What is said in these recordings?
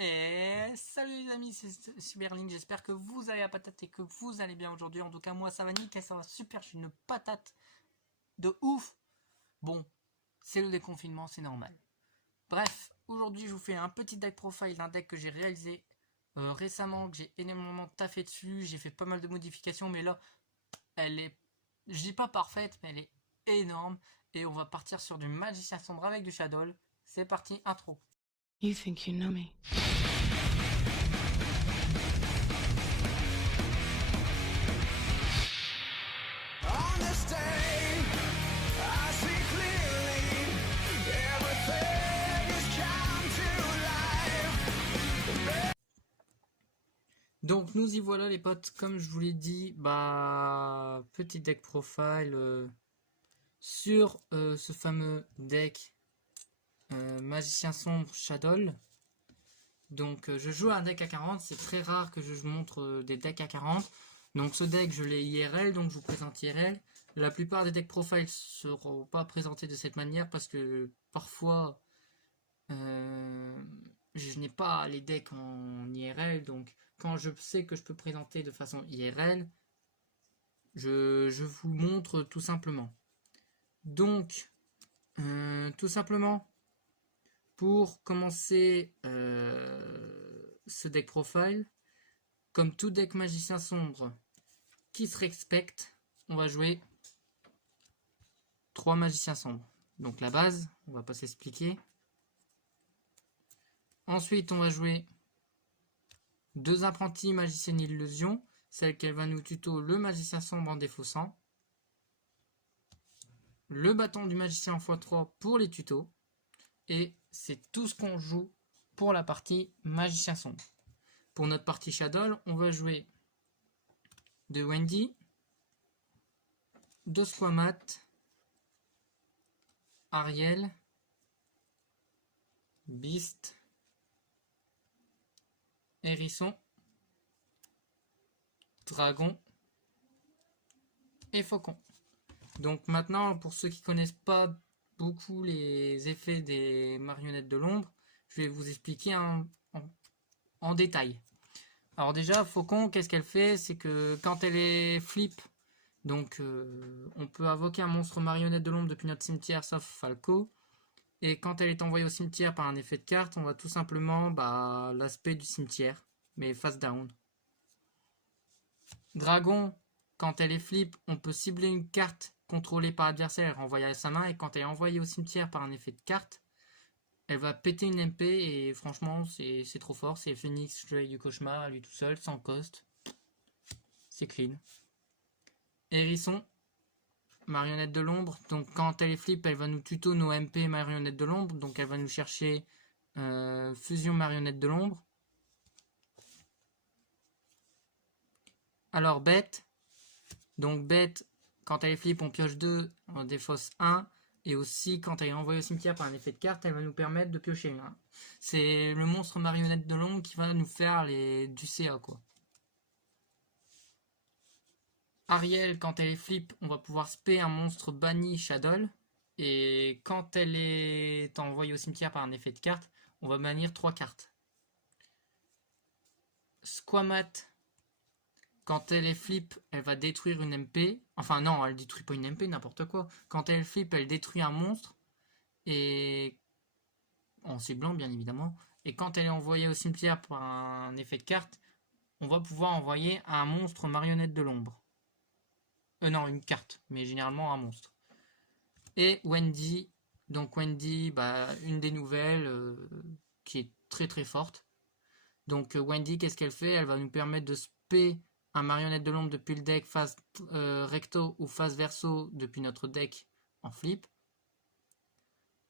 Et salut les amis, c'est Cyberlink, j'espère que vous allez la patate et que vous allez bien aujourd'hui. En tout cas moi ça va nickel, ça va super, je suis une patate de ouf. Bon, c'est le déconfinement, c'est normal. Bref, aujourd'hui je vous fais un petit deck profile d'un deck que j'ai réalisé récemment, que j'ai énormément taffé dessus. J'ai fait pas mal de modifications, mais là elle est, je dis pas parfaite, mais elle est énorme. Et on va partir sur du Magicien Sombre avec du Shadow. C'est parti, intro. You think you know me? On this day, I see clearly everything has come to life. Donc nous y voilà les potes, comme je vous l'ai dit, petit deck profile sur ce fameux deck Magicien Sombre Shadow. Donc je joue à un deck à 40, c'est très rare que je montre des decks à 40. Donc ce deck je l'ai IRL, donc je vous présente IRL. La plupart des decks profile ne seront pas présentés de cette manière parce que parfois je n'ai pas les decks en IRL, donc quand je sais que je peux présenter de façon IRL, je vous montre tout simplement. Donc, tout simplement, pour commencer ce deck profile, comme tout deck magicien sombre qui se respecte, on va jouer 3 magiciens sombres. Donc la base, on va pas s'expliquer. Ensuite, on va jouer 2 apprentis magiciennes illusion, celle qu'elle va nous tuto le magicien sombre en défaussant, le bâton du magicien en x3 pour les tutos, et c'est tout ce qu'on joue pour la partie magicien sombre. Pour notre partie Shadow, on va jouer de Wendy, de Squamat, Ariel, Beast, Hérisson, Dragon et Faucon. Donc maintenant, pour ceux qui connaissent pas beaucoup les effets des marionnettes de l'ombre, je vais vous expliquer en détail. Alors déjà, Faucon, qu'est-ce qu'elle fait? C'est que quand elle est flip, donc on peut invoquer un monstre marionnette de l'ombre depuis notre cimetière, sauf Falco. Et quand elle est envoyée au cimetière par un effet de carte, on va tout simplement l'aspect du cimetière, mais face down. Dragon, quand elle est flip, on peut cibler une carte contrôlée par l'adversaire et renvoyer à sa main. Et quand elle est envoyée au cimetière par un effet de carte, elle va péter une MP et franchement, c'est trop fort. C'est Phoenix, Stray du cauchemar, à lui tout seul, sans cost. C'est clean. Hérisson, marionnette de l'ombre. Donc quand elle est flip, elle va nous tuto nos MP marionnette de l'ombre. Donc elle va nous chercher fusion marionnette de l'ombre. Alors bête. Donc bête, quand elle est flip, on pioche 2, on défausse 1. Et aussi, quand elle est envoyée au cimetière par un effet de carte, elle va nous permettre de piocher 1. C'est le monstre marionnette de l'ombre qui va nous faire du CA, quoi. Ariel, quand elle est flip, on va pouvoir spé un monstre banni Shadow. Et quand elle est envoyée au cimetière par un effet de carte, on va bannir 3 cartes. Squamat, quand elle est flip, elle va détruire une MP. Enfin non, elle détruit pas une MP, n'importe quoi. Quand elle est flip, elle détruit un monstre. Et en ciblant, bien évidemment. Et quand elle est envoyée au cimetière par un effet de carte, on va pouvoir envoyer un monstre marionnette de l'ombre. Non, une carte, mais généralement un monstre. Et Wendy, donc Wendy, une des nouvelles qui est très très forte. Donc Wendy, qu'est-ce qu'elle fait? Elle va nous permettre de spé un marionnette de l'ombre depuis le deck face recto ou face verso depuis notre deck en flip.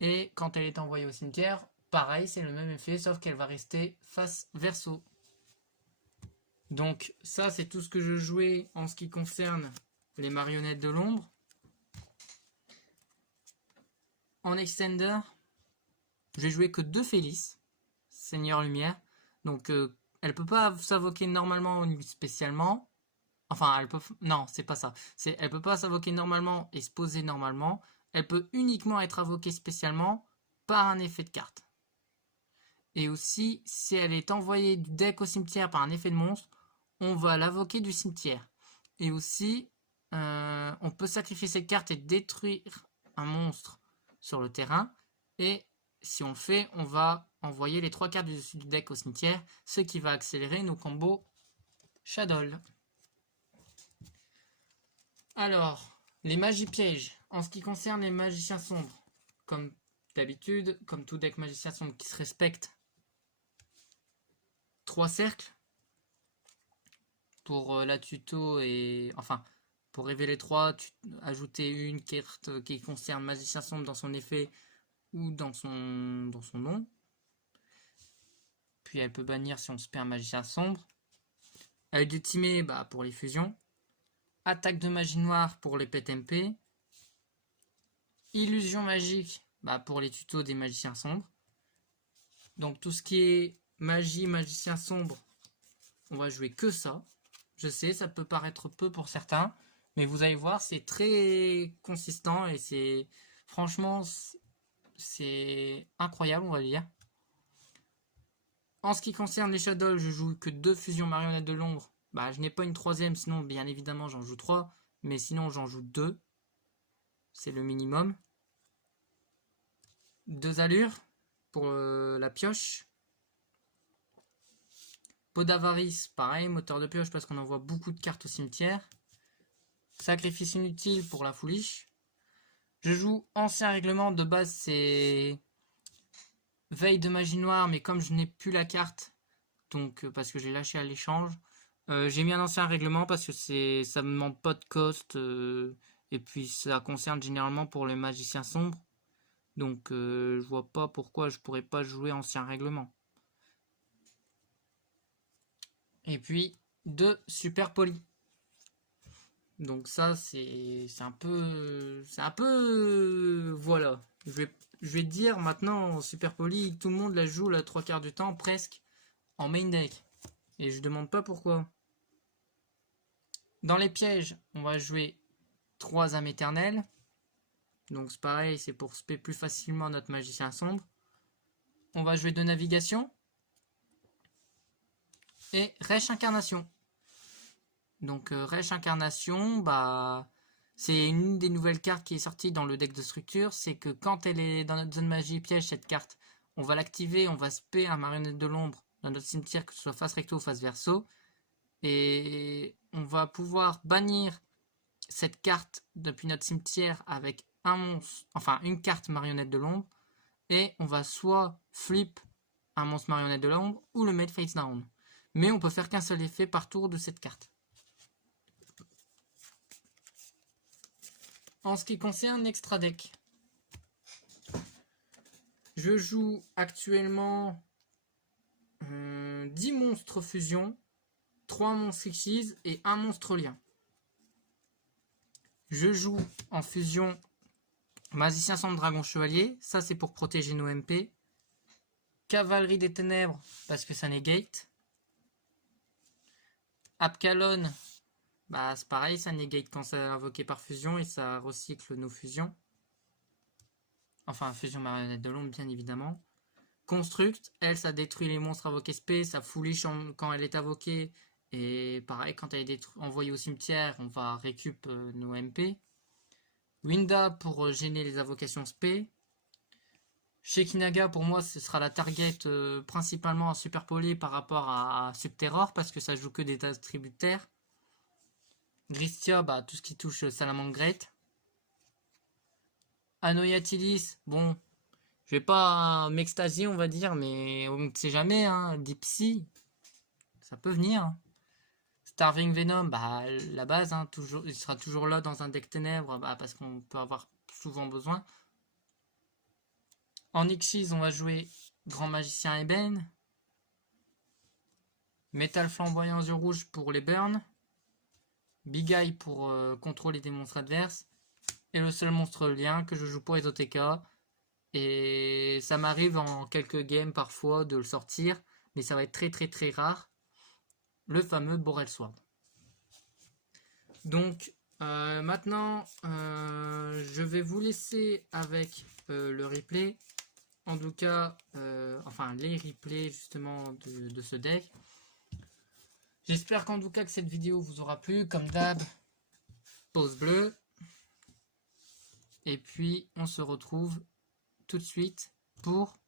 Et quand elle est envoyée au cimetière, pareil, c'est le même effet, sauf qu'elle va rester face verso. Donc ça, c'est tout ce que je jouais en ce qui concerne les marionnettes de l'ombre. En extender, j'ai joué que 2 Félix, Seigneur Lumière. Donc elle peut pas s'invoquer normalement ou spécialement. Enfin, elle peut... Non, c'est pas ça. Elle peut pas s'invoquer normalement et se poser normalement. Elle peut uniquement être invoquée spécialement par un effet de carte. Et aussi, si elle est envoyée du deck au cimetière par un effet de monstre, on va l'invoquer du cimetière. Et aussi, on peut sacrifier cette carte et détruire un monstre sur le terrain. Et si on le fait, on va envoyer les 3 cartes du dessus du deck au cimetière, ce qui va accélérer nos combos Shadow. Alors, les magies pièges. En ce qui concerne les magiciens sombres, comme d'habitude, comme tout deck magicien sombre qui se respecte, 3 cercles pour la tuto et enfin pour révéler 3, ajouter une carte qui concerne magicien sombre dans son effet ou dans son nom. Puis elle peut bannir si on se perd un magicien sombre. Œil de Timée pour les fusions. Attaque de magie noire pour les PTMP. Illusion magique pour les tutos des magiciens sombres. Donc tout ce qui est magie, magicien sombre, on va jouer que ça. Je sais, ça peut paraître peu pour certains, mais vous allez voir, c'est très consistant et c'est franchement c'est incroyable, on va dire. En ce qui concerne les Shadows, je joue que 2 fusions marionnettes de l'ombre. Je n'ai pas une 3ème, sinon bien évidemment j'en joue 3, mais sinon j'en joue 2. C'est le minimum. 2 allures pour la pioche. Pot d'avarice, pareil, moteur de pioche parce qu'on envoie beaucoup de cartes au cimetière. Sacrifice inutile pour la fouliche. Je joue ancien règlement, de base c'est veille de magie noire, mais comme je n'ai plus la carte, donc parce que j'ai lâché à l'échange, j'ai mis un ancien règlement parce que ça me demande pas de cost, et puis ça concerne généralement pour les magiciens sombres. Donc je vois pas pourquoi je pourrais pas jouer ancien règlement. Et puis 2 super polis. Donc ça c'est un peu voilà. Je vais dire maintenant super poli, tout le monde la joue la 3/4 du temps presque en main deck. Et je demande pas pourquoi. Dans les pièges, on va jouer 3 âmes éternelles. Donc c'est pareil, c'est pour spé plus facilement notre magicien sombre. On va jouer 2 navigations. Et Rêche Incarnation. Donc Rêche Incarnation, c'est une des nouvelles cartes qui est sortie dans le deck de structure. C'est que quand elle est dans notre zone magie piège, cette carte, on va l'activer, on va spé un marionnette de l'ombre dans notre cimetière, que ce soit face recto ou face verso. Et on va pouvoir bannir cette carte depuis notre cimetière avec un monstre, enfin une carte marionnette de l'ombre. Et on va soit flip un monstre marionnette de l'ombre ou le mettre face down. Mais on peut faire qu'un seul effet par tour de cette carte. En ce qui concerne l'extra deck, je joue actuellement 10 monstres fusion, 3 monstres Xyz et 1 monstre lien. Je joue en fusion Magicien Sombre, Dragon Chevalier, ça c'est pour protéger nos MP. Cavalerie des Ténèbres, parce que ça negate. Apkalon, c'est pareil, ça negate quand c'est invoqué par fusion et ça recycle nos fusions. Enfin, fusion marionnette de l'ombre, bien évidemment. Construct, elle, ça détruit les monstres invoqués spé, ça foolish quand elle est invoquée. Et pareil, quand elle est envoyée au cimetière, on va récup nos MP. Winda pour gêner les invocations spé. Shekinaga, pour moi, ce sera la target principalement à Super Poly par rapport à Subterror, parce que ça joue que des attributs de terre. Gristia, tout ce qui touche Salamandre Great. Anoyatilis, bon, je vais pas m'extasier, on va dire, mais on ne sait jamais, hein. Dipsy, ça peut venir. Starving Venom, la base, hein, toujours, il sera toujours là dans un deck ténèbres, parce qu'on peut avoir souvent besoin. En Xyz, on va jouer Grand Magicien Eben. Métal Flamboyant Yeux Rouges pour les burns. Big Eye pour contrôler des monstres adverses. Et le seul monstre lien que je joue pour les OTK. Et ça m'arrive en quelques games parfois de le sortir, mais ça va être très très très rare. Le fameux Borel Sword. Donc maintenant, je vais vous laisser avec le replay. en tout cas, enfin les replays justement de ce deck. J'espère qu'en tout cas que cette vidéo vous aura plu. Comme d'hab, pouce bleu. Et puis on se retrouve tout de suite pour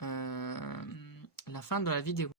la fin de la vidéo.